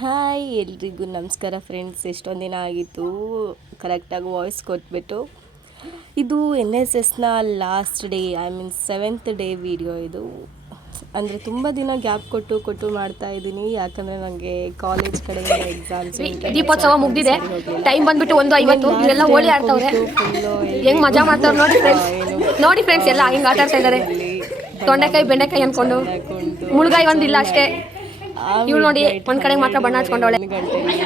Hi ಎಲ್ರಿಗೂ ನಮಸ್ಕಾರ friends. ಎಷ್ಟೊಂದು ದಿನ ಆಗಿತ್ತು ಕರೆಕ್ಟಾಗಿ ವಾಯ್ಸ್ ಕೊಟ್ಬಿಟ್ಟು. ಇದು NSSನ last day, I mean 7th day video ಇದು. ಅಂದರೆ ತುಂಬ ದಿನ ಗ್ಯಾಪ್ ಕೊಟ್ಟು ಮಾಡ್ತಾ ಇದ್ದೀನಿ, ಯಾಕಂದರೆ ನನಗೆ ಕಾಲೇಜ್ ಕಡೆಯಿಂದ ಎಕ್ಸಾಮ್ಸ್. ದೀಪೋತ್ಸವ ಮುಗ್ದಿದೆ, ಟೈಮ್ ಬಂದ್ಬಿಟ್ಟು 1:50. ಇಲ್ಲೆಲ್ಲ ಹೋಳಿ ಆಡ್ತವ್ರೆ, ಹೆಂಗ್ ಮಜಾ ಮಾಡ್ತಾವ್ರೆ ನೋಡಿ ಫ್ರೆಂಡ್ಸ್. ನೋಡಿ ಫ್ರೆಂಡ್ಸ್, ಎಲ್ಲ ಹಿಂಗೆ ಆಟ ಆಡ್ತಾ ಇದ್ದಾರೆ. ತೊಂಡೆಕಾಯಿ ಬೆಂಡೆಕಾಯಿ ಅಂದ್ಕೊಂಡು, ಮುಳುಗಾಯಿ ಒಂದಿಲ್ಲ ಅಷ್ಟೇ. ಇವಳು ನೋಡಿ ಒಂದ್ ಕಡೆ ಮಾತ್ರ ಬಣ್ಣ ಹಚ್ಕೊಂಡವಳೆ. ಹೋಳಿ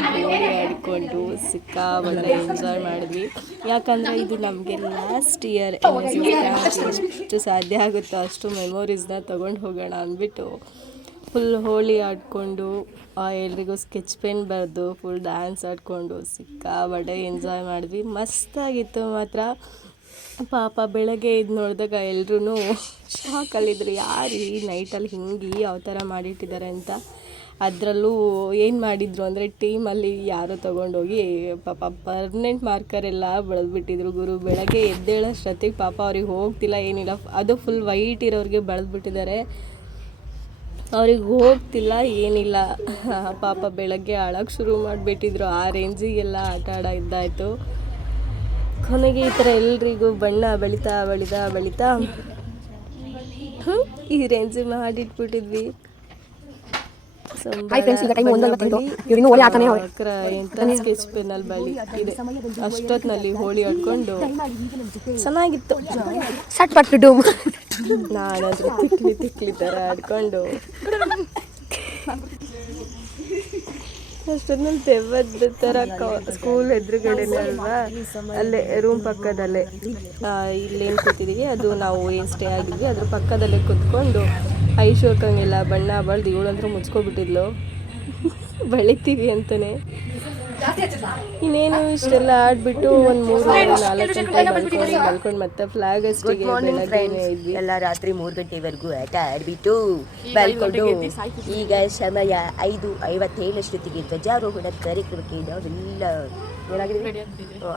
ಆಡ್ಕೊಂಡು ಸಿಕ್ಕಾಬಟ್ಟೆ ಎಂಜಾಯ್ ಮಾಡಿದ್ವಿ. ಯಾಕಂದರೆ ಇದು ನಮಗೆ ಲಾಸ್ಟ್ ಇಯರ್ ಎಷ್ಟು ಸಾಧ್ಯ ಆಗುತ್ತೋ ಅಷ್ಟು ಮೆಮೊರೀಸ್ನ ತೊಗೊಂಡು ಹೋಗೋಣ ಅಂದ್ಬಿಟ್ಟು ಫುಲ್ ಹೋಳಿ ಆಡಿಕೊಂಡು, ಎಲ್ರಿಗೂ ಸ್ಕೆಚ್ ಪೆನ್ ಬರೆದು ಫುಲ್ ಡ್ಯಾನ್ಸ್ ಆಡಿಕೊಂಡು ಸಿಕ್ಕಾಬಟ್ಟೆ ಎಂಜಾಯ್ ಮಾಡಿದ್ವಿ. ಮಸ್ತಾಗಿತ್ತು ಮಾತ್ರ. ಪಾಪ ಬೆಳಗ್ಗೆ ಇದು ನೋಡಿದಾಗ ಎಲ್ಲರೂ ಶಾಕಲ್ಲಿದ್ರು, ಯಾರು ಈ ನೈಟಲ್ಲಿ ಹಿಂಗೆ ಯಾವ ಥರ ಮಾಡಿಟ್ಟಿದ್ದಾರೆ ಅಂತ. ಅದರಲ್ಲೂ ಏನು ಮಾಡಿದರು ಅಂದರೆ, ಟೀಮಲ್ಲಿ ಯಾರೋ ತೊಗೊಂಡೋಗಿ ಪಾಪ ಪರ್ಮನೆಂಟ್ ಮಾರ್ಕರೆಲ್ಲ ಬೆಳೆದ್ಬಿಟ್ಟಿದ್ರು. ಗುರು ಬೆಳಗ್ಗೆ ಎದ್ದೇಳೋಷ್ಟೊತ್ತಿಗೆ ಪಾಪ ಅವ್ರಿಗೆ ಹೋಗ್ತಿಲ್ಲ, ಏನಿಲ್ಲ. ಅದು ಫುಲ್ ವೈಟ್ ಇರೋರಿಗೆ ಬೆಳೆದ್ಬಿಟ್ಟಿದ್ದಾರೆ, ಅವ್ರಿಗೆ ಹೋಗ್ತಿಲ್ಲ ಏನಿಲ್ಲ. ಪಾಪ ಬೆಳಗ್ಗೆ ಅಳಕ್ಕೆ ಶುರು ಮಾಡಿಬಿಟ್ಟಿದ್ರು. ಆ ರೇಂಜಿಗೆಲ್ಲ ಆಟ ಇದ್ದಾಯಿತು. ಕೊನೆಗೆ ಈ ಥರ ಎಲ್ರಿಗೂ ಬಣ್ಣ ಬಳಿತಾ ಈ ರೇಂಜ್ ಮಾಡಿಟ್ಬಿಟ್ಟಿದ್ವಿ. ಸ್ಕೆಚ್ ಪೆನ್ನಲ್ಲಿ ಬಳಿ ಇದೆ. ಅಷ್ಟೊತ್ತಿನಲ್ಲಿ ಹೋಳಿ ಆಡ್ಕೊಂಡು ಚೆನ್ನಾಗಿತ್ತು. ನಾನಾದ್ರೂ ತಿಕ್ಲಿ ಥರ ಆಡ್ಕೊಂಡು ಅಷ್ಟೊಂದು ತೆವ್ವದ ಥರ ಸ್ಕೂಲ್ ಎದುರುಗಡೆನೇ ಅಲ್ವಾ, ಅಲ್ಲೇ ರೂಮ್ ಪಕ್ಕದಲ್ಲೇ ಇಲ್ಲೇನು ಕೂತಿದ್ದೀವಿ, ಅದು ನಾವು ಏನು ಸ್ಟೇ ಆಗಿದ್ವಿ ಅದ್ರ ಪಕ್ಕದಲ್ಲೇ ಕೂತ್ಕೊಂಡು ಐಶೋಕಂಗೆಲ್ಲ ಬಣ್ಣ ಬಳ್ದು. ಇವಳಂತೂ ಮುಚ್ಕೊಬಿಟ್ಟಿದ್ಲು ಬಳಿತೀವಿ ಅಂತಲೇ. ಇನ್ನೇನು ಇಷ್ಟೆಲ್ಲ ಆಡ್ಬಿಟ್ಟು ಒಂದು 3-4 ಗಂಟೆ ಮಲ್ಕೊಂಡು ಮತ್ತೆ ಫ್ಲಾಗ್ ಅಷ್ಟಿಗೆ ಬೆಳಗ್ಗೆ ಇದ್ವಿ. ಎಲ್ಲ ರಾತ್ರಿ 3 ಗಂಟೆವರೆಗೂ ಆಟ ಆಡ್ಬಿಟ್ಟು ಬಲ್ಕೊಂಡು ಈಗ ಸಮಯ 5:57 ಧ್ವಜಾರೋಹಣ ಕಾರ್ಯಕ್ರಮಕ್ಕೆ ನಾವೆಲ್ಲ ಏನಾಗಿದೆ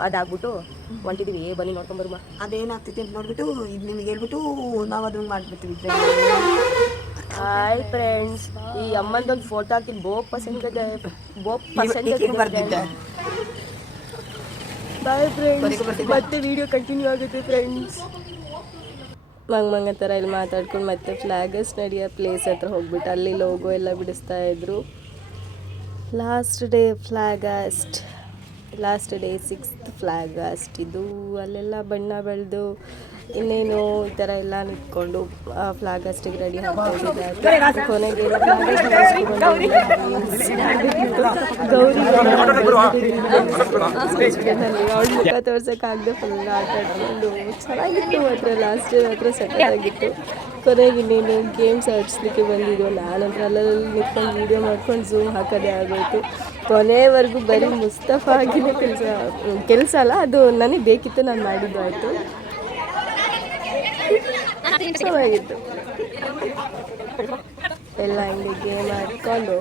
ಅದಾಗ್ಬಿಟ್ಟು ಹೊಂಟಿದ್ವಿ. ಬನ್ನಿ ನೋಡ್ಕೊಂಬರ್ಮ ಅದೇನಾಗ್ತೈತಿ ಅಂತ ನೋಡ್ಬಿಟ್ಟು ಇದು ನಿಮ್ಗೆ ಹೇಳ್ಬಿಟ್ಟು ನಾವು ಅದನ್ನ ಮಾಡ್ಬಿಡ್ತೀವಿ. ಹಾಯ್ ಫ್ರೆಂಡ್ಸ್, ಈ ಅಮ್ಮಂದೊಂದು ಫೋಟೋ ಹಾಕಿದ್ದು ಬಾಯ್ ಫ್ರೆಂಡ್ಸ್. ಮತ್ತೆ ವಿಡಿಯೋ ಕಂಟಿನ್ಯೂ ಆಗುತ್ತೆ ಫ್ರೆಂಡ್ಸ್. ಮಂಗ ಥರ ಇಲ್ಲಿ ಮಾತಾಡ್ಕೊಂಡು ಮತ್ತೆ ಫ್ಲಾಗಸ್ ನಡೆಯೋ ಪ್ಲೇಸ್ ಹತ್ರ ಹೋಗ್ಬಿಟ್ಟು ಅಲ್ಲಿ ಲೋಗೋ ಎಲ್ಲ ಬಿಡಿಸ್ತಾ ಇದ್ರು. ಲಾಸ್ಟ್ ಡೇ 6th ಫ್ಲಾಗಸ್ಟ್ ಇದು. ಅಲ್ಲೆಲ್ಲ ಬಣ್ಣ ಬೆಳೆದು ಇನ್ನೇನು ಈ ಥರ ಎಲ್ಲ ನಿಂತ್ಕೊಂಡು ಫ್ಲಾಗಸ್ಟಿಗೆ ರೆಡಿ ಆಗ್ತಾ ಇದ್ದಾರೆ. ಕೊನೆಗೆ ಗೌರಿ ಅವಳ ಮುಖ ತೋರ್ಸೋಕ್ಕಾಗದೆ ಫುಲ್ ಆಟ ಆಡ್ಕೊಂಡು ಚೆನ್ನಾಗಿತ್ತು ಮಾತ್ರ. ಲಾಸ್ಟ್ ಡೇ ಮಾತ್ರ ಸಖತ್ತಾಗಿತ್ತು. ಕೊನೆಗೆ ಇನ್ನೇನು ಗೇಮ್ಸ್ ಆಡಿಸ್ಲಿಕ್ಕೆ ಬಂದಿದ್ದು. ನಾನಂದ್ರೆ ಅಲ್ಲಲ್ಲಿ ನಿಂತ್ಕೊಂಡು ವೀಡಿಯೋ ಮಾಡ್ಕೊಂಡು ಝೂಮ್ ಹಾಕೋದೇ ಆಗೋಯ್ತು. ಕೊನೆವರೆಗೂ ಬರೀ ಮುಸ್ತಫಾ ಆಗಿನೇ ಕೆಲಸ ಅಲ್ಲ, ಅದು ನನಗೆ ಬೇಕಿತ್ತು, ನಾನು ಮಾಡಿದ್ದು ಆಯಿತು. ಚೆನ್ನಾಗಿತ್ತು ಎಲ್ಲ. ಹಿಂಗೆ ಗೇಮ್ ಆಡ್ಕೊಂಡು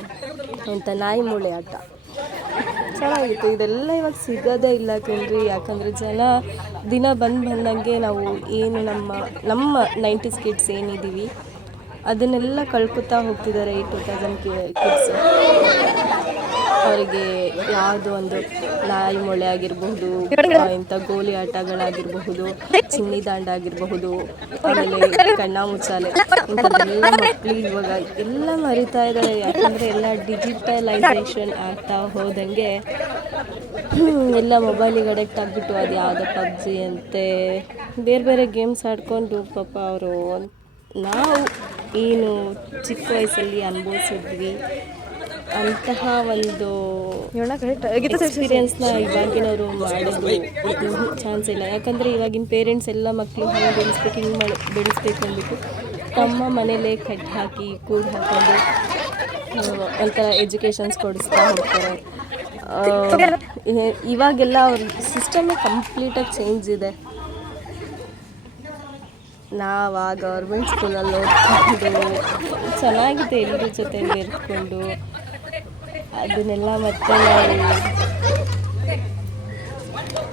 ಎಂಥ ನಾಯಿ ಮೂಳೆ ಆಟ ಚೆನ್ನಾಗಿತ್ತು. ಇದೆಲ್ಲ ಇವಾಗ ಸಿಗೋದೇ ಇಲ್ಲ ಕಣ್ರಿ. ಯಾಕಂದರೆ ಜನ ದಿನ ಬಂದಂಗೆ ನಾವು ಏನು ನಮ್ಮ 90s ಕಿಡ್ಸ್ ಏನಿದ್ದೀವಿ ಅದನ್ನೆಲ್ಲ ಕಳ್ಕೊತಾ ಹೋಗ್ತಿದ್ದಾರೆ. ಈ 2000 ಕಿಡ್ಸ್ ಅವರಿಗೆ ಯಾವುದೋ ಒಂದು ನಾಯಿ ಮೊಳೆ ಆಗಿರಬಹುದು, ಇಂಥ ಗೋಲಿ ಆಟಗಳಾಗಿರಬಹುದು, ಚಿನ್ನಿ ದಾಂಡ ಆಗಿರಬಹುದು, ಆಮೇಲೆ ಕಣ್ಣ ಮುಚ್ಚಾಲೆ, ಇಂಥದ್ದೆಲ್ಲ ಮಕ್ಕಳು ಇವಾಗ ಎಲ್ಲ ಮರಿತಾ ಇದ್ದಾರೆ. ಯಾಕಂದರೆ ಎಲ್ಲ ಡಿಜಿಟಲೈಸೇಷನ್ ಆಗ್ತಾ ಹೋದಂಗೆ ಎಲ್ಲ ಮೊಬೈಲಿಗೆ ಅಡಿಕ್ಟ್ ಆಗಿಬಿಟ್ಟು ಅದು ಯಾವುದೋ PUBG ಅಂತೆ ಬೇರೆ ಗೇಮ್ಸ್ ಆಡ್ಕೊಂಡು ಪಾಪ ಅವರು ನಾವು ಏನು ಚಿಕ್ಕ ವಯಸ್ಸಲ್ಲಿ ಅನುಭವಿಸಿದ್ವಿ ಅಂತಹ ಒಂದು ಎಕ್ಸ್ಪೀರಿಯನ್ಸ್ನ ಇವಾಗಿನವರು ಮಾಡೋದು ಚಾನ್ಸ್ ಇಲ್ಲ. ಯಾಕಂದರೆ ಇವಾಗಿನ ಪೇರೆಂಟ್ಸ್ ಎಲ್ಲ ಮಕ್ಕಳು ಹಿಂಗೆ ಬೆಳೆಸ್ಬೇಕು, ಹಿಂಗೆ ಬೆಳೆಸ್ಬೇಕು ಅಂದ್ಬಿಟ್ಟು ತಮ್ಮ ಮನೇಲೇ ಕಟ್ ಹಾಕಿ ಕೂಡ್ ಹಾಕೊಂಡು ಒಂಥರ ಎಜುಕೇಷನ್ಸ್ ಕೊಡಿಸ್ತಾ ಹೋಗ್ತಾರೆ. ಇವಾಗೆಲ್ಲ ಅವ್ರ ಸಿಸ್ಟಮೇ ಕಂಪ್ಲೀಟಾಗಿ ಚೇಂಜ್ ಇದೆ. ನಾವು ಆ ಗೌರ್ಮೆಂಟ್ ಸ್ಕೂಲಲ್ಲಿ ಓದ್ಕೊಂಡು ಚೆನ್ನಾಗಿದೆ, ಎಲ್ಲರ ಜೊತೆ ಬೆರೆತ್ಕೊಂಡು ಅದನ್ನೆಲ್ಲ ಮತ್ತೆ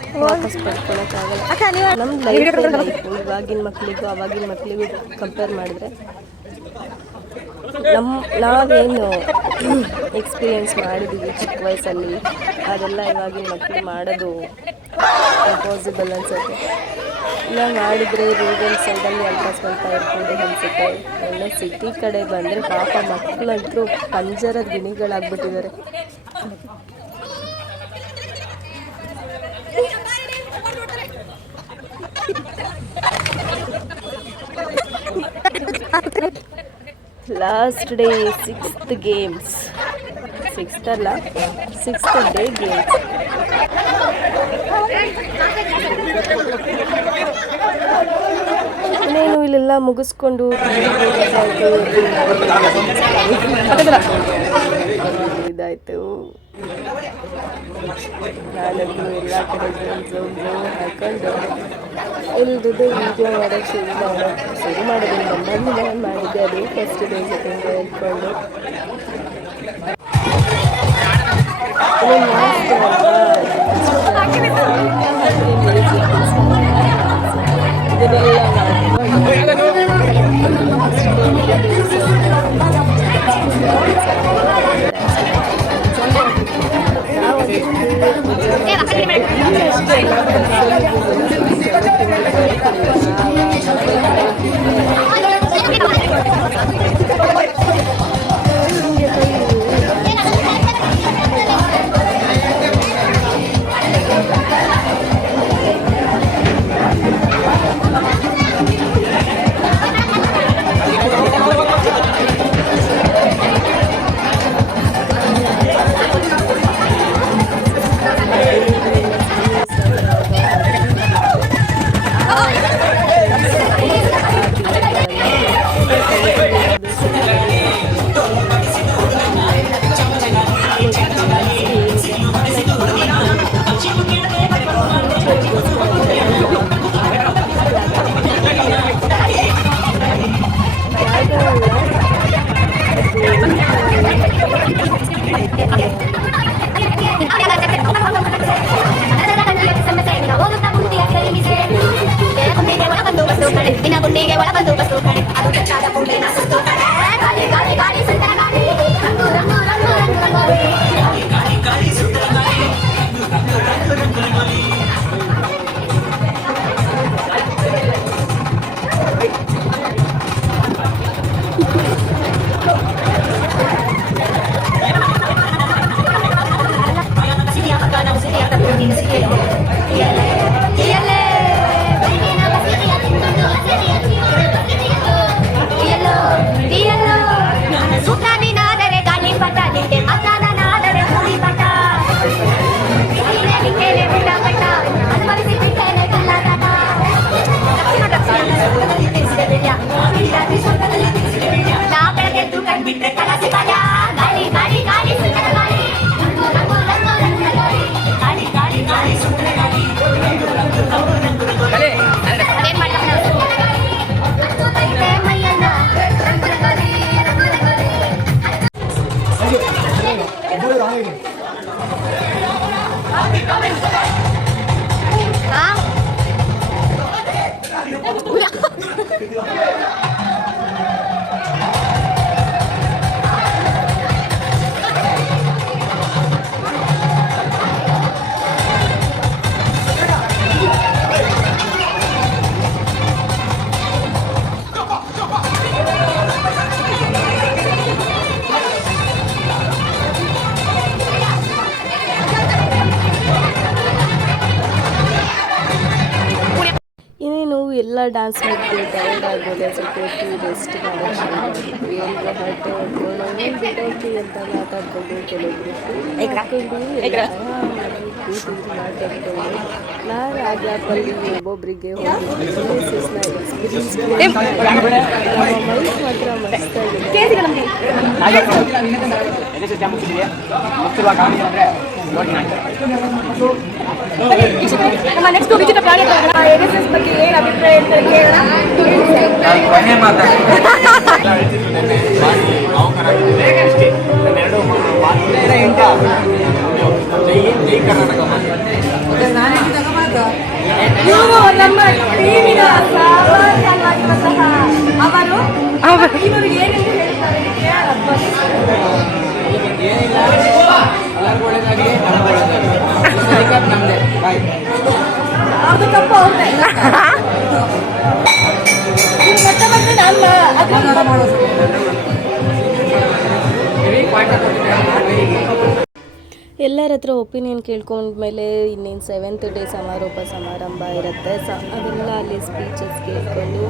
ನಾವು ವಾಪಸ್ ಪಡ್ಕೊಳಕ್ಕಾಗಲ್ಲ. ನಮ್ಮ ಲೈಫು ಇವಾಗಿನ ಮಕ್ಕಳಿಗೂ ಆವಾಗಿನ ಮಕ್ಕಳಿಗೂ ಕಂಪೇರ್ ಮಾಡಿದ್ರೆ ನಾವೇನು ಎಕ್ಸ್ಪೀರಿಯೆನ್ಸ್ ಮಾಡಿದ್ದೀವಿ ಚಿಕ್ಕ ವಯಸ್ಸಲ್ಲಿ ಅದೆಲ್ಲ ಇವಾಗಿನ ಮಕ್ಕಳು ಮಾಡೋದು ಇಂಪಾಸಿಬಲ್ ಅನ್ಸುತ್ತೆ. ಇಲ್ಲ ಮಾಡಿದರೆ ರೂರಲ್ ಸೈಡಲ್ಲಿ ಅಲ್ಪ ಸ್ವಲ್ಪ ಇರ್ಬೋದು ಅನಿಸುತ್ತೆ. ಇನ್ನು ಸಿಟಿ ಕಡೆ ಬಂದರೆ ಪಾಪ ಮಕ್ಕಳಂತೂ ಪಂಜರದ ಗಿಣಿಗಳಾಗ್ಬಿಟ್ಟಿದ್ದಾರೆ. Last day 6th games, 6th ಅಲ್ಲ 6th ಡೇ ಗೇಮ್ಸ್. ಇನ್ನೇನು ಇಲ್ಲೆಲ್ಲ ಮುಗಿಸ್ಕೊಂಡು ಇದಾಯಿತು. ನಾನಂತೂ ಎಲ್ಲ ಕಡೆ ಝೂಮ್ ಹಾಕೊಂಡು ಇಲ್ದು ವೀಡಿಯೋ ಮಾಡೋಕ್ಕೆ ಶುರು ಮಾಡಿದೆ. ನಮ್ಮಲ್ಲಿ ನಾನು ಮಾಡಿದ್ದೆ, ಅದು ಫಸ್ಟ್ ಡೇ ಜೊತೆಗೆ ಹೇಳ್ಕೊಂಡು ಎಲ್ಲ ಡ್ಯಾನ್ಸ್ ಮಾಡಿದ್ವಿ. ಟೈರ್ಡ್ ಆಗ್ಬೋದು, ಸ್ವಲ್ಪ ಹೊತ್ತು ರೆಸ್ಟ್ ಮಾಡೋಕ್ಕೆ ಎಲ್ಲರೂ ಹೊಟ್ಟೆ ಹೊಡ್ಕೊಂಡು ಬಿಟ್ಟೋಗ್ತೀವಿ ಅಂತ ಮಾತಾಡ್ಕೊಂಡು ಕೆಲವೊಬ್ರು ಕೂತಿದ್ರು ಮಾತಾಡ್ಕೊಂಡು. ನಾನು ಆ ಗ್ಯಾಪಲ್ಲಿ ಒಬ್ಬೊಬ್ಬರಿಗೆ ಹೋಗಿ ಎಕ್ಸ್ಪೀರಿಯನ್ಸ್ ನಮ್ಮ ಮೈಕ್ ಮಾತ್ರ ಮಸ್ತಾಗಿದೆ. ನೆಕ್ಸ್ಟ್ ವಿಚಿತ್ರ ಪ್ರಾಣಿ NSS ಬಗ್ಗೆ ಏನು ಅಭಿಪ್ರಾಯ ಅಂತ ಕೇಳೋಣ. ಇವರು ನಮ್ಮ ಟೀಮಿನ ಅವರು ಇವರಿಗೆ ಏನೆಂದು ಹೇಳ್ತಾರೆ. ಎಲ್ಲರ ಹತ್ರ ಒಪಿನಿಯನ್ ಕೇಳ್ಕೊಂಡ್ಮೇಲೆ ಇನ್ನೇನು 7th ಡೇ ಸಮಾರಂಭ ಇರುತ್ತೆ. ಅದೆಲ್ಲ ಅಲ್ಲಿ ಸ್ಪೀಚಸ್ ಕೇಳ್ಕೊಂಡು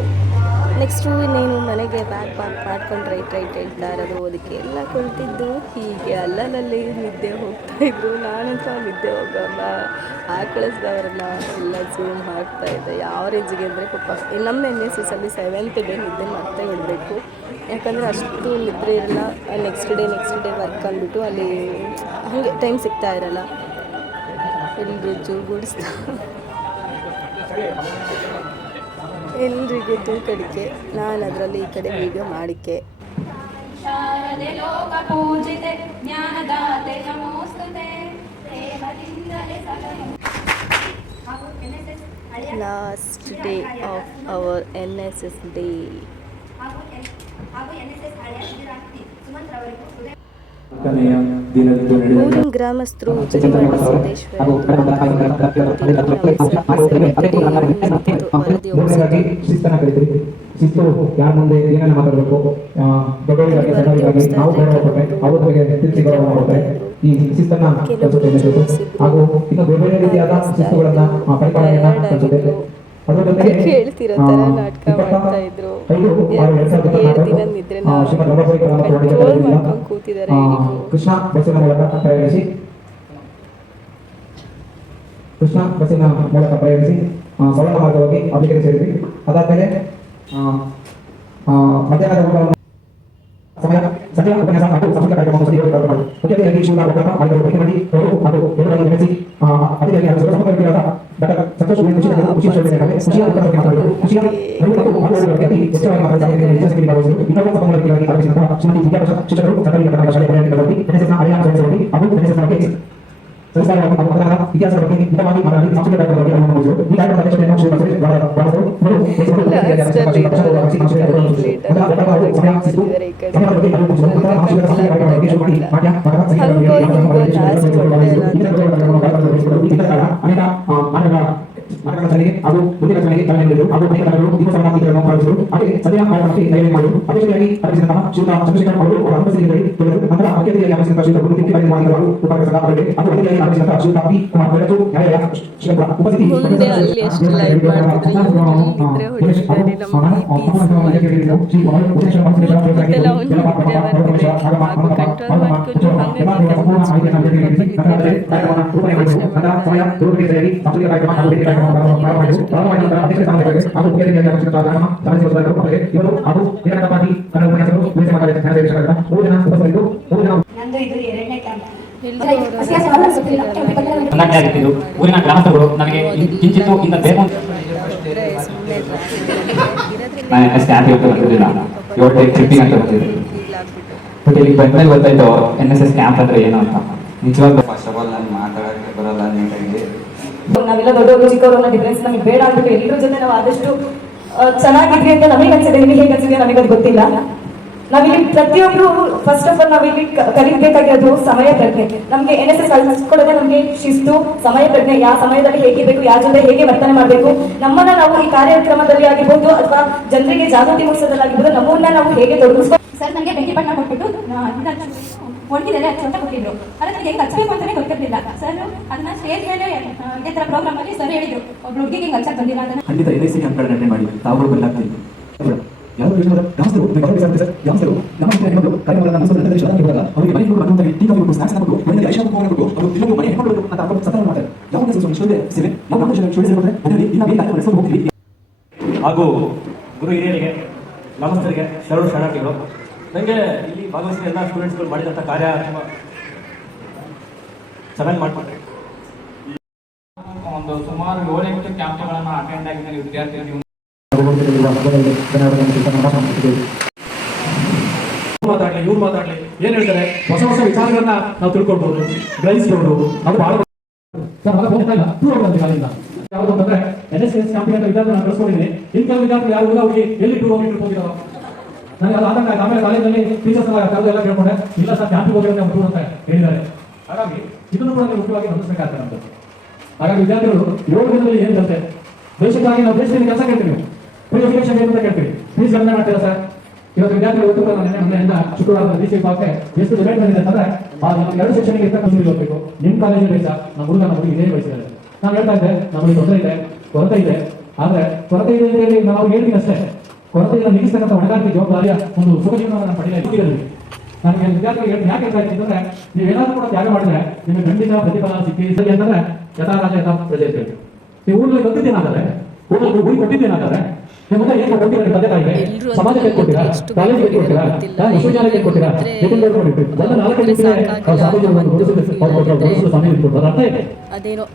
ನೆಕ್ಸ್ಟು ಇನ್ನೇನು ಮನೆಗೆ ಬ್ಯಾಗ್ ಮಾಡ್ಕೊಂಡು ರೈಟ್ ಹೇಳ್ತಾ ಇರೋದು. ಅದಕ್ಕೆ ಎಲ್ಲ ಕುಳಿತಿದ್ದು ಹೀಗೆ ಅಲ್ಲಲ್ಲಿ ನಿದ್ದೆ ಹೋಗ್ತಾಯಿದ್ರು. ನಾನಂತೂ ನಿದ್ದೆ ಹೋಗಲ್ಲ, ಕಳಿಸ್ದವ್ರನ್ನ ಎಲ್ಲ ಝೂಮ್ ಹಾಕ್ತಾಯಿದ್ದೆ. ಯಾವ ರೇಂಜಿಗೆ ಅಂದರೆ ಪಾಪ ನಮ್ಮ NSS ಅಲ್ಲಿ 7th ಡೇ ನಿದ್ದೆ ಮತ್ತೆ ಬಿಡಬೇಕು. ಯಾಕಂದರೆ ಅಷ್ಟು ನಿದ್ರೆ ಇರಲ್ಲ. ನೆಕ್ಸ್ಟ್ ಡೇ ವರ್ಕ್ ಅಂದ್ಬಿಟ್ಟು ಅಲ್ಲಿ ಹಾಗೆ ಟೈಮ್ ಸಿಗ್ತಾ ಇರಲ್ಲ. ಎಲ್ರಿಗೂ ಜೂಗೂಡಿಸ್ತಾ ಎಲ್ರಿಗೂ ತೂಕಡಿಕೆ. ನಾನು ಅದರಲ್ಲಿ ಈ ಕಡೆ ವೀಡಿಯೋ ಮಾಡಿಕೆ. Last day of our NSS day. ಊರಿನ ಗ್ರಾಮಸ್ಥರು ಉಜಿರಿಮಠ ಸಿದ್ದೇಶ್ವರ ವರದಿ ಶಿಸ್ತು ಯಾರ ಮುಂದೆ ಏನೆಲ್ಲ ಮಾತಾಡಬೇಕು, ದೊಡ್ಡವರಿಗೆ ನಾವು ಅವ್ರ ತಿರುಚಿ ಗೌರವ ಮಾಡ್ತಾರೆ. ಈ ಶಿಸ್ತನ್ನ ಹಾಗೂ ಇನ್ನು ಬೇರೆ ಬೇರೆ ರೀತಿಯಾದ ಶಿಸ್ತುಗಳನ್ನ ಪರಿಪಾಲನೆಯನ್ನ ಕಲಿಸುತ್ತೆ. ಕೇಳ್ತಿರೋ ಥರ ನಾಟಕ ಮಾಡ್ತಾ ಇದ್ರು. 7 ದಿನ ನಿದ್ರೆ ಕಂಟ್ರೋಲ್ ಮಾಡ್ಕೊಂಡು ಕೂತಿದ್ದಾರೆ. ಕೃಷ್ಣ ಬಸ್ಸಿನ ಮೂಲಕ ಪ್ರಯಾಣಿಸಿ ಸವರ್ಣ ಮಾರ್ಗವಾಗಿ ಅಬ್ಬಿಗೆರೆ ಸೇರಿದ್ವಿ. ಅದಾದ್ಮೇಲೆ ಮಧ್ಯಾಹ್ನದ ಸಮಯ ಸಂಜೆ ಉಪನ್ಯಾಸ ಹಾಗೂ ಸಾಂಸ್ಕೃತಿಕ ಕಾರ್ಯಕ್ರಮ ಮುಖ್ಯತೆಯಾಗಿ ಶಿವನ ಒಕ್ಕೂಟ ಮಾಡಿದರು. ಭೇಟಿ ಅವರು ಹಾಗೂ ಎಲ್ಲರಾಗಿ ನಡೆಸಿ ಅತಿಥಿಯಾಗಿ ಆಗಮಿಸಿದ ಸಮುದಾಯದ ಡಾಕ್ಟರ್ ಸಂತೋಷ್ ಖುಷಿ ಮಾತಾಡಿದರು. ಖುಷಿಯ ಹೆಚ್ಚಾಗಿ ಮಾತಾಡಿದರು. ಇನ್ನೊಬ್ಬ ಸಂಪನ್ಮೂಲವಾಗಿ ಆಗಮಿಸಿದಂತಹ ಶ್ರೀಮತಿ ವಿದ್ಯಾಭ್ಯಾಸ ಶಿಕ್ಷಕರು ಸರ್ಕಾರಿ ಕನ್ನಡ ಶಾಲೆ NSSನ ಹರಿಯಾಣ ಸದಸ್ಯರಲ್ಲಿ ಹಾಗೂ NSSನ ಬಗ್ಗೆ ಸಂಸ್ಥಾನವಾಗಿ ಹಾಗೂ ಅದರ ಇತಿಹಾಸದ ಬಗ್ಗೆ ಹಿತವಾಗಿ ಮಾತನಾಡಿ ಸಾಂಸ್ಕೃತಿಕ ಕಾರ್ಯಕ್ರಮದ ಬಗ್ಗೆ ಗಮನಿಸಿದರು. ಈ ಕಾರ್ಯಕ್ರಮದ ಅಧ್ಯಕ್ಷತೆಯನ್ನು ಶ್ರೀ ನಾಟಕಗಳಿಗೆ ಹಾಗೂ ಮುಂದಿನ ರಚನೆಗೆ ಚಾಲನೆ ನೀಡಿದರು ಹಾಗೂ ಅನೇಕ ಕಲಾವಿದರು ದೀಪ ಸಮಾರಂಭಗಳನ್ನು ಪ್ರಾರಂಭಿಸಿದರು. ಹಾಗೆ ಸದ್ಯ ಕಾರ್ಯಕ್ರಮಕ್ಕೆ ತಯಾರಿ ಮಾಡಿದರು. ಅಧ್ಯಕ್ಷತೆಯಾಗಿ ಆಗಮಿಸಿದಂತಹ ಶ್ರೀಯುತ ಚಂದ್ರಶೇಖರ್ ಅವರು ಅವರ ಅನುಪಸ್ಥಿತಿಯಲ್ಲಿ ತಿಳಿದರು. ನಂತರ ಅಧ್ಯಕ್ಷತೆಯಾಗಿ ಆಗಮಿಸಿದಂತಹ ಶ್ರೀಯುತ ಗುರುತಿಂಟಿ ಕಾರ್ಯಕ್ರಮ ಉಪಾಧ್ಯಕ್ಷ ಅವರಿಗೆ ಹಾಗೂ ಅತಿಥಿಯಾಗಿ ಆಗಮಿಸಿದಂತಹ ಶ್ರೀಯುತ ಪಿ ಕುಮಾರ್ ಬೆಳಕು ನ್ಯಾಯಾಲಯ ಉಪಸ್ಥಿತಿ ಊರಿನ ಗ್ರಾಮಸ್ಥರು ನನಗೆ ಕಿಂಚಿತ್ತು ಇಂದ ಬೇಕು ಸ್ಟ್ಯಾಂಪ್ ಬರ್ತಿರಲಿಲ್ಲ. 7 ಡೇ ಟ್ರಿಪ್ಪಿಂಗ್ ಅಂತ ಬರ್ತಿದ್ರು. ಬಟ್ ಇಲ್ಲಿ ಬಂದ್ಮೇಲೆ ಗೊತ್ತಾಯ್ತು NSS ಕ್ಯಾಂಪ್ ಅಂದ್ರೆ ಏನು ಅಂತ. ನಿಜವಾಗ್ಲೂ ಫಸ್ಟ್ ಆಫ್ ಆಲ್ ನಾನು ಮಾತಾಡೋಕ್ಕೆ ಬರಲ್ಲ ನೀಟಾಗಿ. ನಾವೆಲ್ಲ ದೊಡ್ಡವರು ಚಿಕ್ಕವರನ್ನ ಡಿಫ್ರೆನ್ಸ್ ನಮಗೆ ಬೇಡ ಅಂದ್ಬಿಟ್ಟು ಎಲ್ಲರ ಜೊತೆ ನಾವು ಆದಷ್ಟು ಚೆನ್ನಾಗಿದ್ವಿ ಅಂತ ನಮಗೆ ಅನ್ಸಿದೆ. ನಿಮಗೆ ಹೇಗೆ ಅನ್ಸಿದೆ ನನಗೆ ಅದು ಗೊತ್ತಿಲ್ಲ. ನಾವಿಲ್ಲಿ ಪ್ರತಿಯೊಬ್ರು ಫಸ್ಟ್ ಆಫ್ ಆಲ್ ನಾವಿಲ್ಲಿ ಕಲಿಬೇಕಾಗಿರೋದು ಸಮಯ ಪ್ರಜ್ಞೆ. ನಮ್ಗೆ NSS ಕಲಿಸ್ಕೊಳ್ಳೋದೇ ನಮ್ಗೆ ಶಿಸ್ತು, ಸಮಯ ಪ್ರಜ್ಞೆ, ಯಾವ ಸಮಯದಲ್ಲಿ ಹೇಗಿರ್ಬೇಕು, ಯಾರ ಜೊತೆ ಹೇಗೆ ವರ್ತನೆ ಮಾಡಬೇಕು, ನಮ್ಮನ್ನ ನಾವು ಈ ಕಾರ್ಯಕ್ರಮದಲ್ಲಿ ಆಗಿರ್ಬೋದು ಅಥವಾ ಜನರಿಗೆ ಜಾಗೃತಿ ಮೂಡಿಸೋದ್ರಲ್ಲಾಗಿರ್ಬೋದು ನಮ್ಮನ್ನ ನಾವು ಹೇಗೆ ತೊಡಗಿಸ್ಕೊ. ಸರ್ ನನಗೆ ಬೆಂಕಿ ಪಟ್ಟ ಕೊಟ್ಬಿಟ್ಟು ಒಣಗಿದರೆ ಅಂತ ಕೊಟ್ಟಿದ್ರು. ಆದರೆ ನನಗೆ ಹೆಂಗೆ ಹಚ್ಚಬೇಕು ಅಂತಾನೆ ಗೊತ್ತಿರಲಿಲ್ಲ. ಸರ್ ಅದನ್ನ ಸ್ಟೇಜ್ ಮೇಲೆ ಇದೇ ಥರ ಪ್ರೋಗ್ರಾಮ್ ಅಲ್ಲಿ ಸರ್ ಹೇಳಿದ್ರು ಒಬ್ರು ಹುಡುಗಿಗೆ ಹಿಂಗೆ ಹಚ್ಚಕ್ಕೆ ಬಂದಿಲ್ಲ ಅಂತ. ಖಂಡಿತ NSC ಕ್ಯಾಂಪ್ಗಳನ್ನು ಅಟೆಂಡ್ ಮಾಡಿ ತಾವುಗಳು ಬದಲಾಗ್ತೀವಿ. ಯಾವ ಗ್ರಾಮಸ್ಥರು ಗ್ರಾಮಸ್ಥರು ನಮ್ಮ ಕಾರ್ಯಕ್ರಮಗಳನ್ನು ಅವರಿಗೆ ಮನೆ ಬರುವಂತ ಟೀ ಕಾಫಿ ಸ್ನಾಕ್ಸ್ ಕೊಟ್ಟು ಮನೆಯಲ್ಲಿ ಐಷಾಪ ಕೊಟ್ಟು ಅವರು ತಿನ್ನಲು ಮನೆ ಹೆಣ್ಣು ಅಂತ ಅವರು ಸತ್ಕಾರ ಮಾಡ್ತಾರೆ. ಯಾವ ಸೇವೆ ನಾವು ಹೋಗ್ತೀವಿ. ಹಾಗೂ ಗುರು ಹಿರಿಯರಿಗೆ ಗ್ರಾಮಸ್ಥರಿಗೆ ಶರಣಾರ್ಥಿಗಳು. ನನಗೆ ಇಲ್ಲಿ ಭಾಗವಹಿಸಿದ ಎಲ್ಲ ಸ್ಟೂಡೆಂಟ್ಸ್ಗಳು ಮಾಡಿದಂಥ ಕಾರ್ಯ ಚೆನ್ನಾಗಿ ಮಾಡ್ಕೊಂಡ್ರೆ ಒಂದು ಸುಮಾರು 7-8 ಕ್ಯಾಂಪ್ಗಳನ್ನು ಅಟೆಂಡ್ ಆಗಿದ್ದಾರೆ ವಿದ್ಯಾರ್ಥಿಗಳು. ಮಾತಾಡ್ಲಿ ಇವ್ರು ಮಾತಾಡ್ಲಿ ಏನ್ ಹೇಳ್ತಾರೆ, ಹೊಸ ಹೊಸ ವಿಚಾರಗಳನ್ನ ನಾವು ತಿಳ್ಕೊಳ್ಬಹುದು, ಗ್ರಹಿಸಬಹುದು. ಅದು ಬಹಳ ಯಾವುದು ಅಂತಂದ್ರೆ NSS ಕ್ಯಾಂಪಿನ ವಿದ್ಯಾರ್ಥಿ ನಾನು ಕಳಿಸ್ಕೊಂಡಿದ್ದೀನಿ. ಇನ್ ಕೆಲವು ವಿದ್ಯಾರ್ಥಿ ಯಾರು ಹೋಗಿ ಎಲ್ಲಿ ಟೂರ್ ಹೋಗಿ ಹೋಗಿರೋ ನನಗೆ ಅದು ಆತಂಕ ಆಯ್ತು. ಆಮೇಲೆ ಕಾಲೇಜಲ್ಲಿ ಟೀಚರ್ಸ್ ಕರೆದು ಎಲ್ಲ ಕೇಳ್ಕೊಂಡೆ, ಇಲ್ಲ ಸರ್ ಕ್ಯಾಂಪಿಗೆ ಹೋಗಿರೋದೇ ಒಂದು ಅಂತ ಹೇಳಿದ್ದಾರೆ. ಹಾಗಾಗಿ ಇದನ್ನು ಕೂಡ ನೀವು ಮುಖ್ಯವಾಗಿ ಗಮನಿಸಬೇಕಾಗ್ತದೆ ನಮ್ದು. ಹಾಗಾಗಿ ವಿದ್ಯಾರ್ಥಿಗಳು 7 ದಿನದಲ್ಲಿ ಏನು ಕಲಿತೆ, ದೇಶಕ್ಕಾಗಿ ನಾವು ದೇಶದಲ್ಲಿ ಕೆಲಸ ಕೇಳ್ತೀವಿ, ಫ್ರೀ ಎಜುಕೇಶನ್ ಏನು ಅಂತ ಕೇಳ್ತೀವಿ, ಫೀಸ್ ಗಣನೆ ಮಾಡ್ತೀರಾ ಸರ್? ಇವತ್ತು ವಿದ್ಯಾರ್ಥಿಗಳು ಗೊತ್ತು ಮೊನ್ನೆಯಿಂದ ಶುಕ್ರವಾರದ ಡಿ ಸಿ ಪಾಕೆ ಎಷ್ಟು ಡಿಬೇಟ್ ಬಂದಿದೆ ಅಂತಂದ್ರೆ ನಮ್ಗೆ 2 ಸೆಕ್ಷನ್ಗೆ ಇರ್ತಕ್ಕಂಥ ಹೋಗ್ಬೇಕು. ನಿಮ್ಮ ಕಾಲೇಜಿನ ವಯಸ್ಸ ನಮ್ಮ ಹುಡುಗ ನಮ್ಮ ಹುಡುಗಿ ಇದೇ ವಯಸ್ಸಿದ್ದಾರೆ. ನಾನು ಹೇಳ್ತಾ ಇದ್ದೆ ನಮಗೆ ತೊಂದರೆ ಇದೆ, ಕೊರತೆ ಇದೆ. ಆದ್ರೆ ಕೊರತೆ ಇದೆ ಅಂತ ಹೇಳಿ ನಾವು ಹೇಳ್ತೀನಿ ಅಷ್ಟೇ. ಕೊರತೆಯನ್ನು ನೀಗಿಸ್ತಕ್ಕಂಥ ಹೊಣೆಗಾರಿಕೆ ಜವಾಬ್ದಾರಿಯ ಒಂದು ಸುಖ ಜೀವನವನ್ನು ನಾನು ಪಡೆಯಲಿಲ್ಲ. ನನಗೆ ವಿದ್ಯಾರ್ಥಿಗಳು ಯಾಕೆ ಹೇಳ್ತಾ ಇದ್ದೀನಿ ಅಂತಂದ್ರೆ, ನೀವೇನಾದ್ರೂ ಕೂಡ ತ್ಯಾಗ ಮಾಡಿದ್ರೆ ನಿಮಗೆ ಖಂಡಿತ ಪ್ರತಿಫಲ ಸಿಕ್ಕಿ ಅಂತಂದ್ರೆ ಯಥಾ ರಾಜ ಯಥಾ ಪ್ರಜೆ ಅಂತ ಹೇಳಿ. ನೀವು ಊರಲ್ಲಿ ಕಲ್ತಿದ್ದೇನಾದರೆ, ಊರಲ್ಲಿ ಗುರಿ ಕೊಟ್ಟಿದ್ದೇನಾದರೆ, ನಿಮ್ಮನ್ನ ಏನು ಕೊಟ್ಟಿದ್ದಾರೆ ತಂದೆ ತಾಯಿಗೆ, ಸಮಾಜಕ್ಕೆ ಕೊಟ್ಟಿರಾ, ಕಾಲೇಜಿಗೆ ಕೊಟ್ಟಿರಾ, ವಿಶ್ವವಿದ್ಯಾಲಯಕ್ಕೆ ಕೊಟ್ಟಿರಾ, ಬಂದ 4 ನಿಮಿಷ ಸಮಯ ಇಟ್ಕೊಟ್ಟು ಅರ್ಥ ಇದೆ.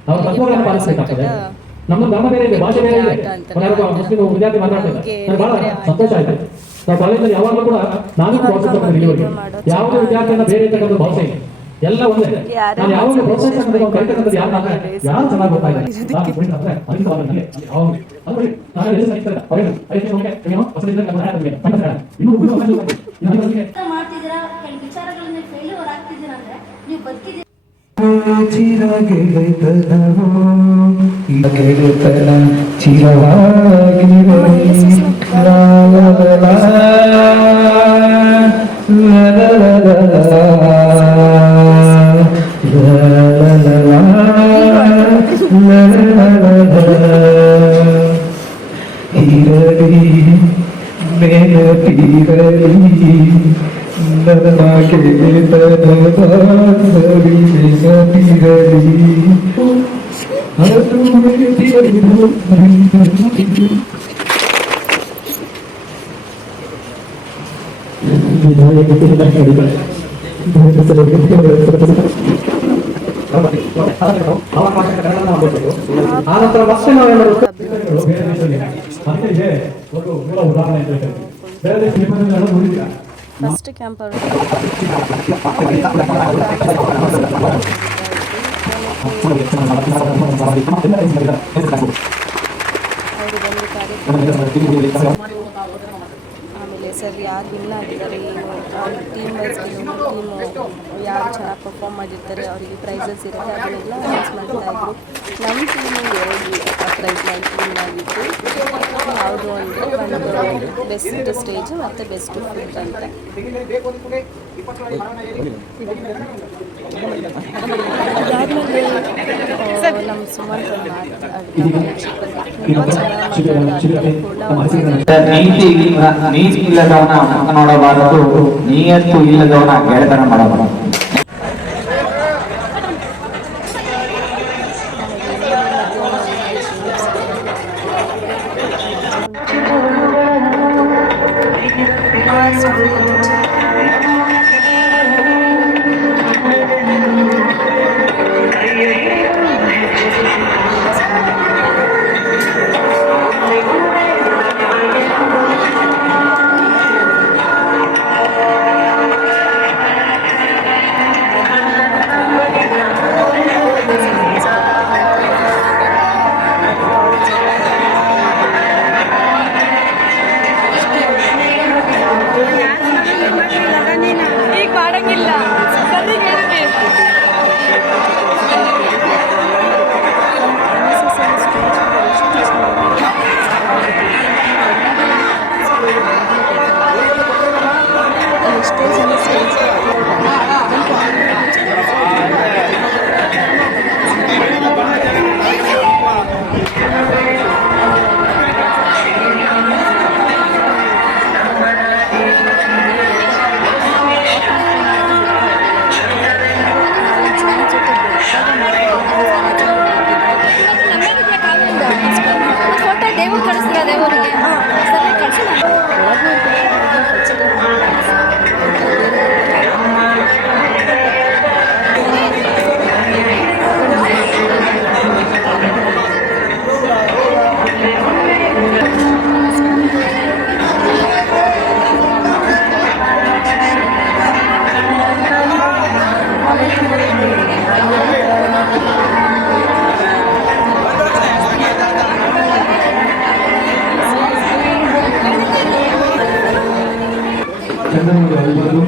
ಅವರ ತತ್ವಗಳನ್ನು ಪಾಲಿಸಬೇಕಾಗ್ತದೆ. ನಮ್ಮ ಧರ್ಮ ಬೇರೆ ಇದೆ, ಭಾಷೆ ಬೇರೆ ಇದೆ. ಮುಸ್ಲಿಂ ವಿದ್ಯಾರ್ಥಿ ಮಾತಾಡ್ತಾರೆ, ನನಗೆ ಬಹಳ ಸಂತೋಷ ಆಯ್ತು. ನಾವು ಕಾಲೇಜಲ್ಲಿ ಯಾವಾಗಲೂ ಕೂಡ ನಾನು ಪ್ರೋತ್ಸಾಹಿಸಬೇಕು. ಇಲ್ಲಿವರೆಗೆ ಯಾವುದೇ ವಿದ್ಯಾರ್ಥಿಯನ್ನ ಬೇರೆ ಇರ್ತಕ್ಕಂಥ ಭಾಷೆ ಇದೆ, ಎಲ್ಲ ಒಂದೇ. ನಾನು ಯಾವಾಗ ಪ್ರೋತ್ಸಾಹಿಸಬೇಕು ಕಲಿತಕ್ಕಂಥದ್ದು ಯಾರು ಚೆನ್ನಾಗಿ ಗೊತ್ತಾಗಿದೆ ಗೆಳೆತನ ಚಿರವಾಗಿರಲಿ. ಇರಲಿ ನೆನಪಿರಲಿ ನನ್ನ ಗೆಳೆತನ ಬಾಂಧವಿ ನೆನಪಿರಲಿ. ಅದು ಆನಂತರ ಮತ್ತೆ ನಾವೆಲ್ಲರೂ ಬೇರೆ ದೇಶದಲ್ಲಿ ಮತ್ತೆ ಇದೆ ಒಂದು ಮೂಲ ಉದಾಹರಣೆ ಅಂತ ಹೇಳ್ತಾರೆ. ಬೇರೆ ದೇಶ ನಿಬಂಧನೆಗಳನ್ನು ನೋಡಿದ್ದೀರಾ? ಫಸ್ಟ್ ಕ್ಯಾಂಪ್ ಅವರು ಆಮೇಲೆ ಸರ್ ಯಾರು ವಿನ್ ಆಗಿದ್ದಾರೆ, ಟೀಮ್ ವೈಸ್ ಟೀಮು ಯಾರು ಚೆನ್ನಾಗಿ ಪರ್ಫಾರ್ಮ್ ಮಾಡಿರ್ತಾರೆ ಅವರಿಗೆ ಪ್ರೈಸಸ್ ಇರುತ್ತೆ, ಅದನ್ನೆಲ್ಲ ಅನೌನ್ಸ್ ಮಾಡ್ತಾ ಇದ್ರು. ನಮ್ಮ ಟೀಮಿಗೆ 2 ಪ್ರೈಸ್ ವಿನ್ ಆಗಿತ್ತು. ಯಾವುದು ಅಂದರೆ ಒಂದು ಬೆಸ್ಟ್ ಸ್ಟೇಜ್ ಮತ್ತು ಬೆಸ್ಟ್ ಫುಡ್ ಅಂತ. ಅದಾದಮೇಲೆ ನಮ್ಮ ಸುಮಂತ್ ನೀತಿ ಇಲ್ಲದವನ ಮುಖ ನೋಡಬಾರದು, ನೀಯತ್ತು ಇಲ್ಲದವನ ಗೆಳೆತನ ಮಾಡಬಾರದು. ಒಂದು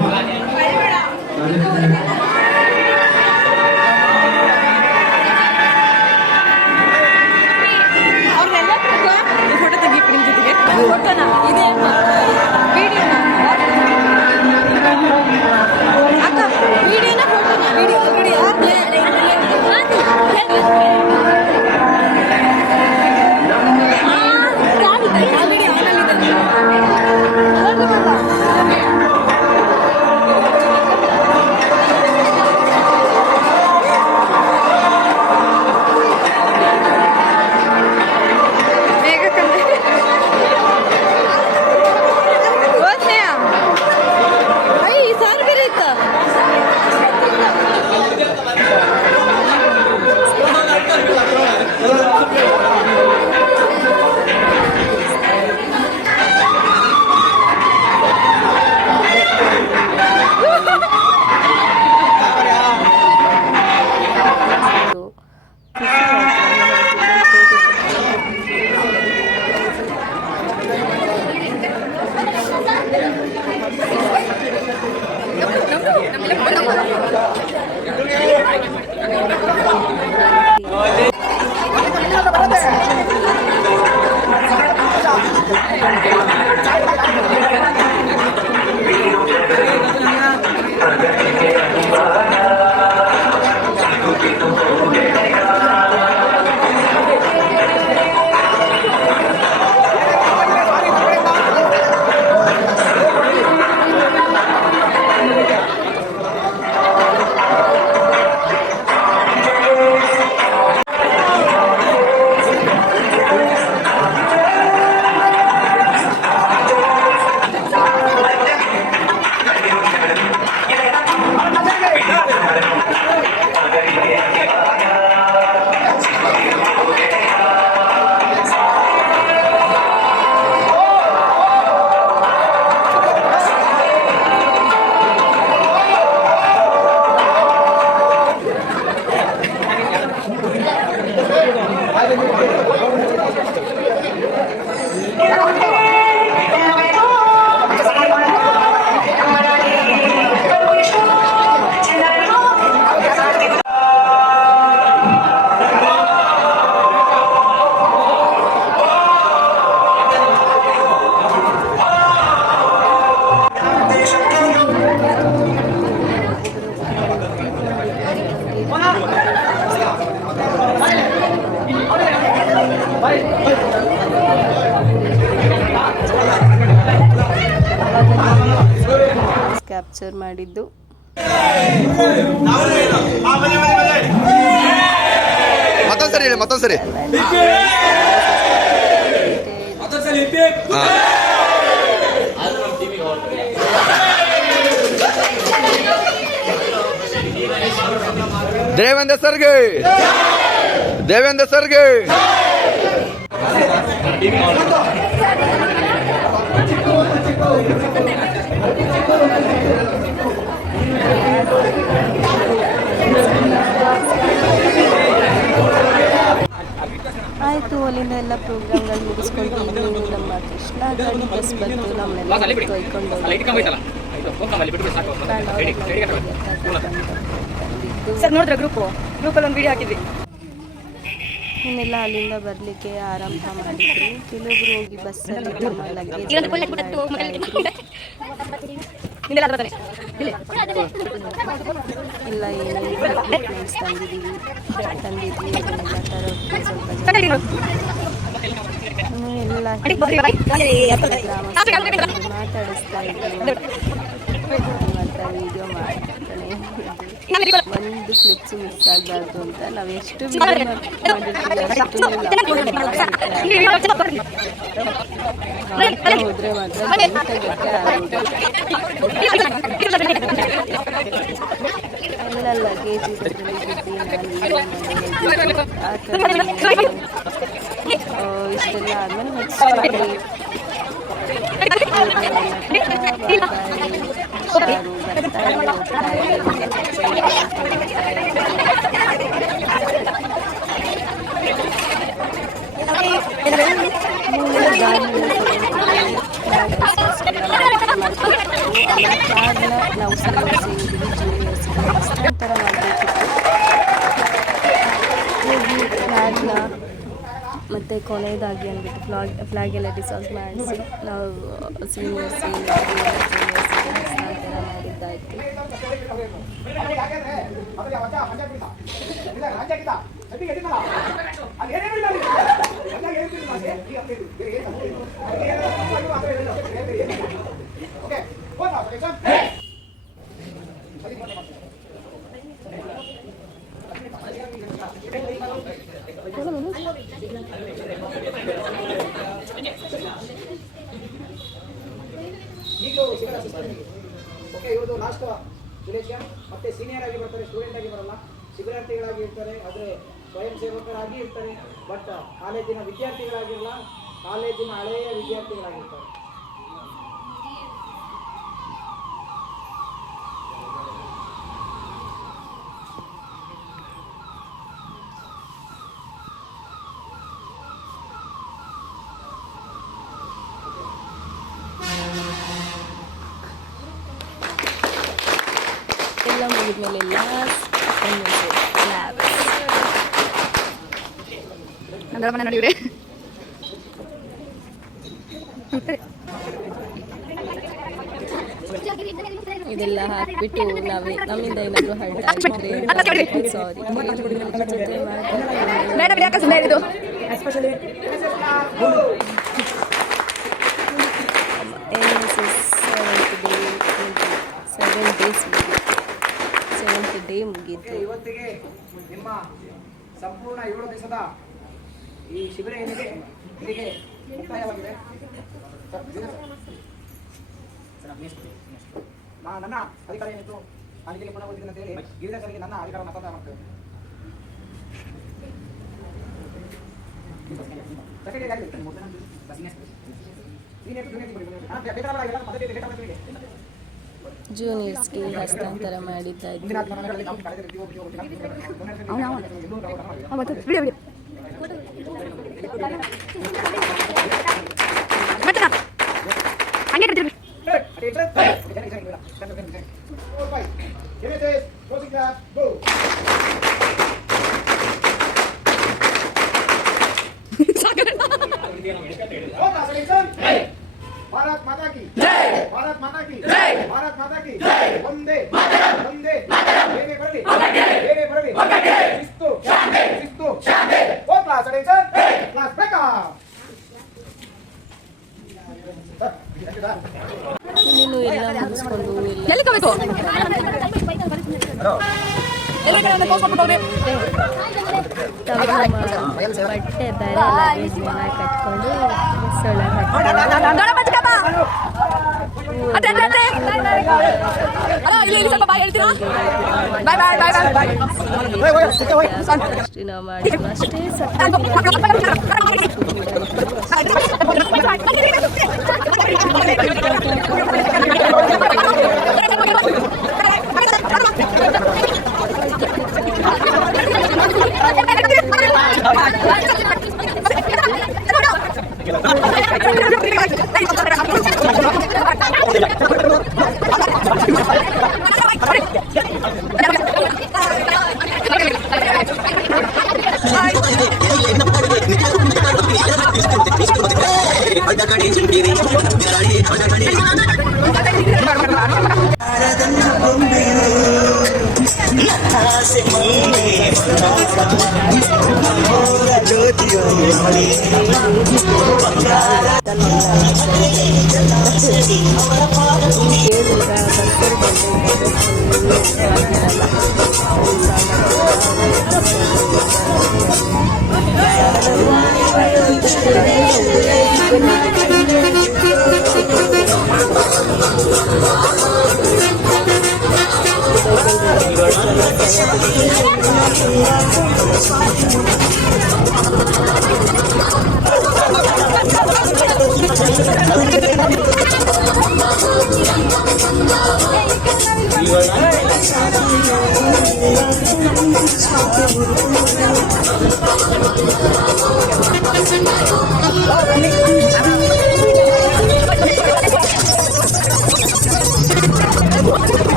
50 ಫೋಟೋ ತೆಗಿ ನಿಮ್ಮ ಜೊತೆಗೆ ಫೋಟೋನ ಇದೆ ವಿಡಿಯೋನ ಅಕ್ಕ ವಿಡಿಯೋನ ಫೋಟೋನ ವಿಡಿಯೋ ಕ್ಯಾಪ್ಚರ್ ಮಾಡಿದ್ದು. ಮತ್ತೊಂದ್ಸರಿ ದೇವೇಂದ್ರ ಸರ್ಗೆ ಆಯಿತು. ಅಲ್ಲಿಂದ ಎಲ್ಲ ಪ್ರೋಗ್ರಾಮ್ಗಳು ಮುಗಿಸ್ಕೊಂಡು ನಮ್ಮ ಕೃಷ್ಣ ಗಾಡಿ ಬಸ್ ಬಂದು ನಮ್ಮನ್ನೆಲ್ಲ ತೊಯ್ಕೊಂಡು ಸರ್ ನೋಡಿದ್ರೆ ಗ್ರೂಪಲ್ಲಿ ಒಂದು ವಿಡಿಯೋ ಹಾಕಿದ್ವಿ. ಇನ್ನೆಲ್ಲ ಅಲ್ಲಿಂದ ಬರಲಿಕ್ಕೆ ಆರಂಭ ಮಾಡಿದ್ರು. ಕೆಲವೊಬ್ರು ಹೋಗಿ ಬಸ್ಸಲ್ಲಿ ತಮ್ಮ ಲಗೇಜ್ ಎಲ್ಲ ಏನೇನು ಎಕ್ವಿಪ್ಮೆಂಟ್ಸ್ ತಂದಿದ್ವಿ ಅದನ್ನೆಲ್ಲ ತರೋಕ್ಕೆ ಸ್ವಲ್ಪ ಜನ ಎಲ್ಲ ಮಾತಾಡಿಸ್ತಾ ಇದ್ರು ಮತ್ತು ವಿಡಿಯೋ ಮಾಡ್ತಾನೆ. ಒಂದು ಕ್ಲಿಪ್ಸ್ ಮಿಸ್ ಆಗಬಾರ್ದು ಅಂತ ನಾವು ಎಷ್ಟು ಹೋದ್ರೆ ಮಾತ್ರ ಎಲ್ಲ ಲಗೇಜ್ ಇದರಲ್ಲಿ ಇಷ್ಟೆಲ್ಲ ಆದ್ಮೇಲೆ ನೆಕ್ಸ್ಟ್ ಫ್ಲ್ಯಾಗ್ನ ಮತ್ತು ಕೊನೆಯದಾಗಿ ಅಂದ್ಬಿಟ್ಟು ಫ್ಲ್ಯಾಗ್ ಎಲ್ಲ ಡಿಸಾಲ್ವ್ ಮಾಡಿಸಿ ನಾವು ಸೀನಿಯರ್ಸ್ ಜೂನಿಯರ್ಸಿಗೆ ಹಸ್ತಾಂತರ ಮಾಡಿದ್ದಾಯಿತು. ಓಕೆ, ಇವ್ರದ್ದು ಲಾಸ್ಟ್ ವಿಲೇಜ್ ಮತ್ತೆ ಸೀನಿಯರ್ ಆಗಿ ಬರ್ತಾರೆ, ಸ್ಟೂಡೆಂಟ್ ಆಗಿ ಬರಲ್ಲ, ಶಿಬಿರಾರ್ಥಿಗಳಾಗಿ ಇರ್ತಾರೆ, ಆದರೆ ಸ್ವಯಂ ಸೇವಕರಾಗಿ ಇರ್ತಾರೆ. ಬಟ್ ಕಾಲೇಜಿನ ವಿದ್ಯಾರ್ಥಿಗಳಾಗಿರಲ್ಲ, ಕಾಲೇಜಿನ ಹಳೆಯ ವಿದ್ಯಾರ್ಥಿಗಳಾಗಿರ್ತಾರೆ. ಎಲ್ಲ ಮುಗಿದ್ಮೇಲೆ ಲಾಸ್ಟ್ ಮನೆ ನೋಡಿವ್ರಿ. ಇದೆಲ್ಲ ಹಾಕ್ಬಿಟ್ಟು ನಮ್ಮಿಂದ ಏನಾದರೂ ಹರ್ಟ್ ಆಗಿದ್ರೆ ಸಾರಿ. ಸೆವೆಂತ್ ಡೇ ಮುಗೀತು. ಇವತ್ತಿಗೆ ನಿಮ್ಮ ಸಂಪೂರ್ಣ 7 ದಿವಸದ ಈ ಶಿಬಿರ ಏನಿದೆ ಇಲ್ಲಿಗೆ ಮುಕ್ತಾಯವಾಗಿದೆ. ನನ್ನ ಅಧಿಕಾರ ಏನಿತ್ತು ನಾನು ಇಲ್ಲಿ ಪೂರ್ಣಗೊಳಿಸಿದೆ ಅಂತ ಹೇಳಿ ಗಿರಿದಾಸರಿಗೆ ನನ್ನ ಅಧಿಕಾರ ಹಸ್ತಾಂತರ ಮಾಡ್ತೇವೆ. ಜೂನಿಯರ್ಸ್ಗೆ ಹಸ್ತಾಂತರ ಮಾಡಿದ್ದಾಯಿತು. भारत माता की जय, भारत माता की जय, भारत माता की जय, वंदे वंदे बेबे बरली बेबे बरली शिस्तु शांति शिस्तु शांति ओ क्लास अटेंशन क्लास ब्रेकअप. ಇನ್ನೇನು ಎಲ್ಲ ಮುಗಿಸ್ಕೊಂಡು ಬಟ್ಟೆ ಬೇರೆ ಲಗೇಜ್ ಮೇಲೆ ಕಟ್ಕೊಂಡು ನಾವು ಮಾಡಿದ್ವಿ ಅಷ್ಟೇ.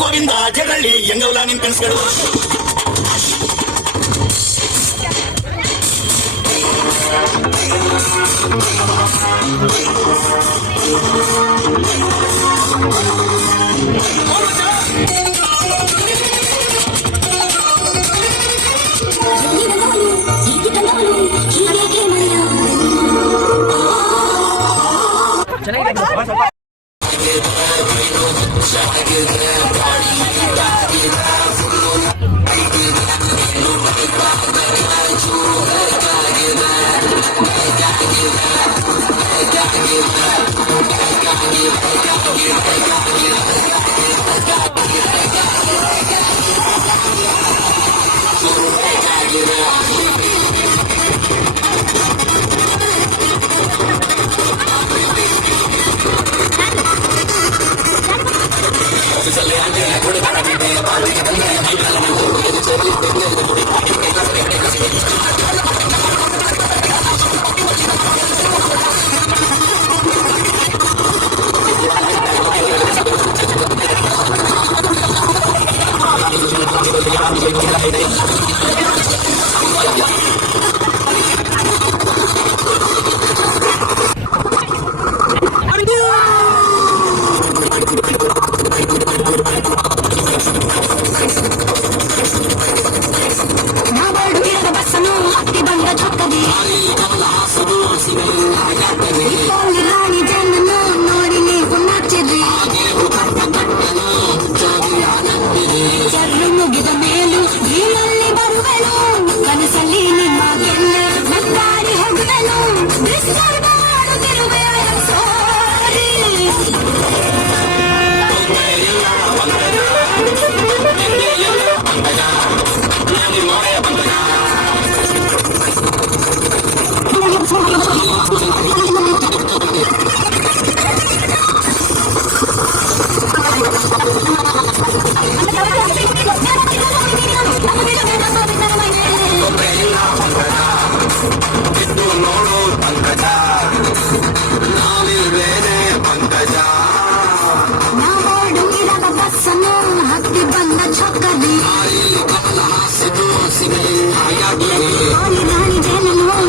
ಗೋವಿಂದ ಜಗಳ್ಳಿ ಎಂಗೌಲ ನಿನ್ ಕನಸುಗಳು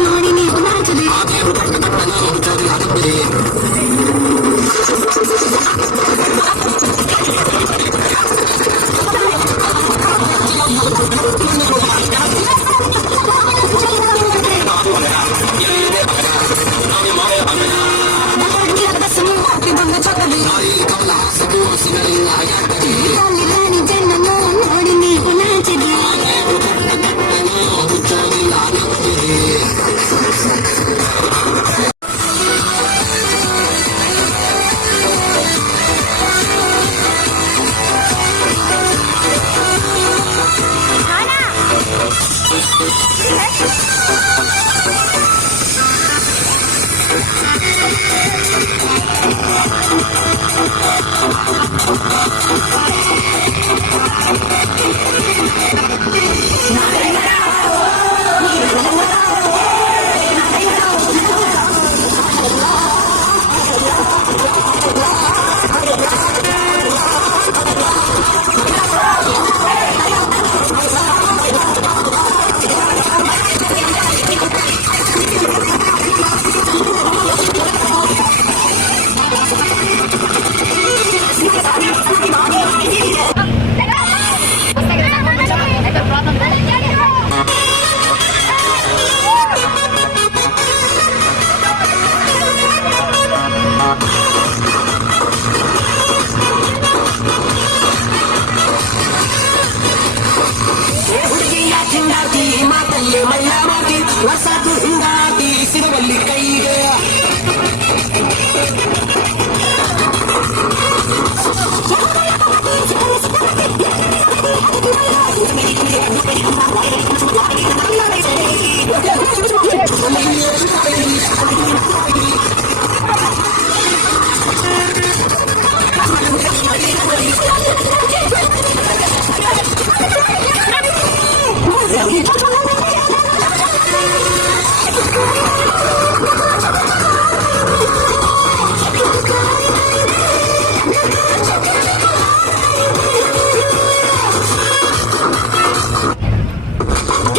ನೋಡಿ ನೀವು ನಾಚದೆ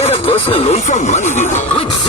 Get a personal loan from Moneyview with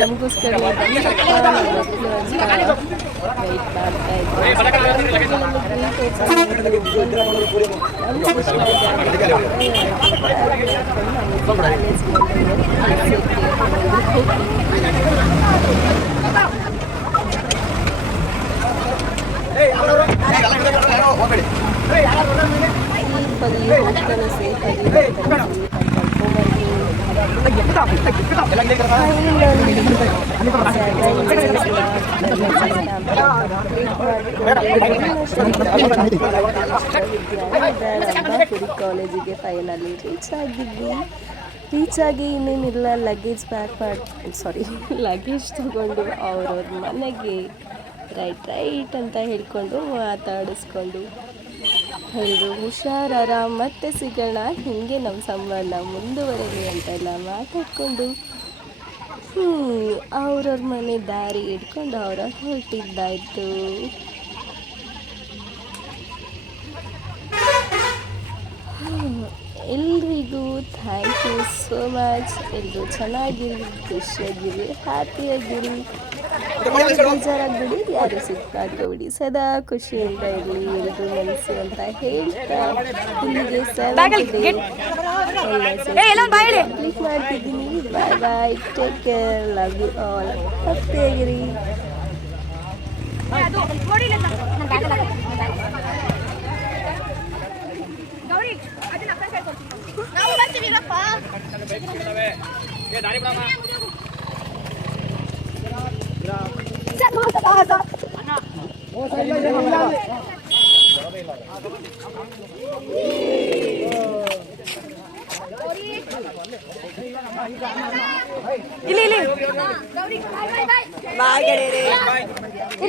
ನಮಗೋಸ್ಕರ ವೆಯ್ಟ್ ಕಾಲೇಜಿಗೆ ಫೈನಲಿ ರೀಚ್ ಆಗಿ ಇನ್ನೇನಿಲ್ಲ ಲಗೇಜ್ ಲಗೇಜ್ ತಗೊಂಡು ಅವ್ರವ್ರ ಮನೆಗೆ ರೈಟ್ ಅಂತ ಹೇಳ್ಕೊಂಡು ಮಾತಾಡಿಸ್ಕೊಂಡು ಎಲ್ಲರೂ ಹುಷಾರಾರ ಮತ್ತೆ ಸಿಗೋಣ, ಹೀಗೆ ನಮ್ಮ ಸಂಬಂಧ ಮುಂದುವರೆಯಲಿ ಅಂತೆಲ್ಲ ಮಾತಾಡ್ಕೊಂಡು ಅವ್ರವ್ರ ಮನೆ ದಾರಿ ಹಿಡ್ಕೊಂಡು ಅವ್ರವ್ರು ಹೊರಟಿದ್ದಾಯ್ತು. ಎಲ್ರಿಗೂ ಥ್ಯಾಂಕ್ ಯು ಸೋ ಮಚ್. ಎಲ್ಲರೂ ಚೆನ್ನಾಗಿರಿ, ಖುಷಿಯಾಗಿರಿ, ಹ್ಯಾಪಿಯಾಗಿರಿ, ಬೇಜಾರಾಗ್ಬಿಡಿ, ಯಾರು ಸಿಕ್ಕಾಕೋಬಿಡಿ, ಸದಾ ಖುಷಿಯಿಂದ ಇರಲಿ ಎಲ್ಲರೂ ಮನಸ್ಸು ಅಂತ ಹೇಳ್ತಾ ಇಲ್ಲಿಗೆ ಕಂಪ್ಲೀಟ್ ಮಾಡ್ತಿದ್ದೀನಿ. Bye, take care, love you all, ಹ್ಯಾಪಿಯಾಗಿರಿ.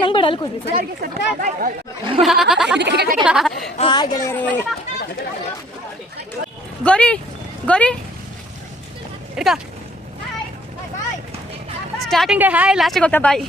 ನಂಗೆ ಬೇಡ ಅಲ್ಲಿ ಕೂದ್ರಿ ಗೋರಿ ಇಡ್ಕ ಸ್ಟಾರ್ಟಿಂಗ್ ಡೇ ಹಾಯ್, ಲಾಸ್ಟಿಗೆ ಹೋಗ್ತಾ ಬಾಯ್.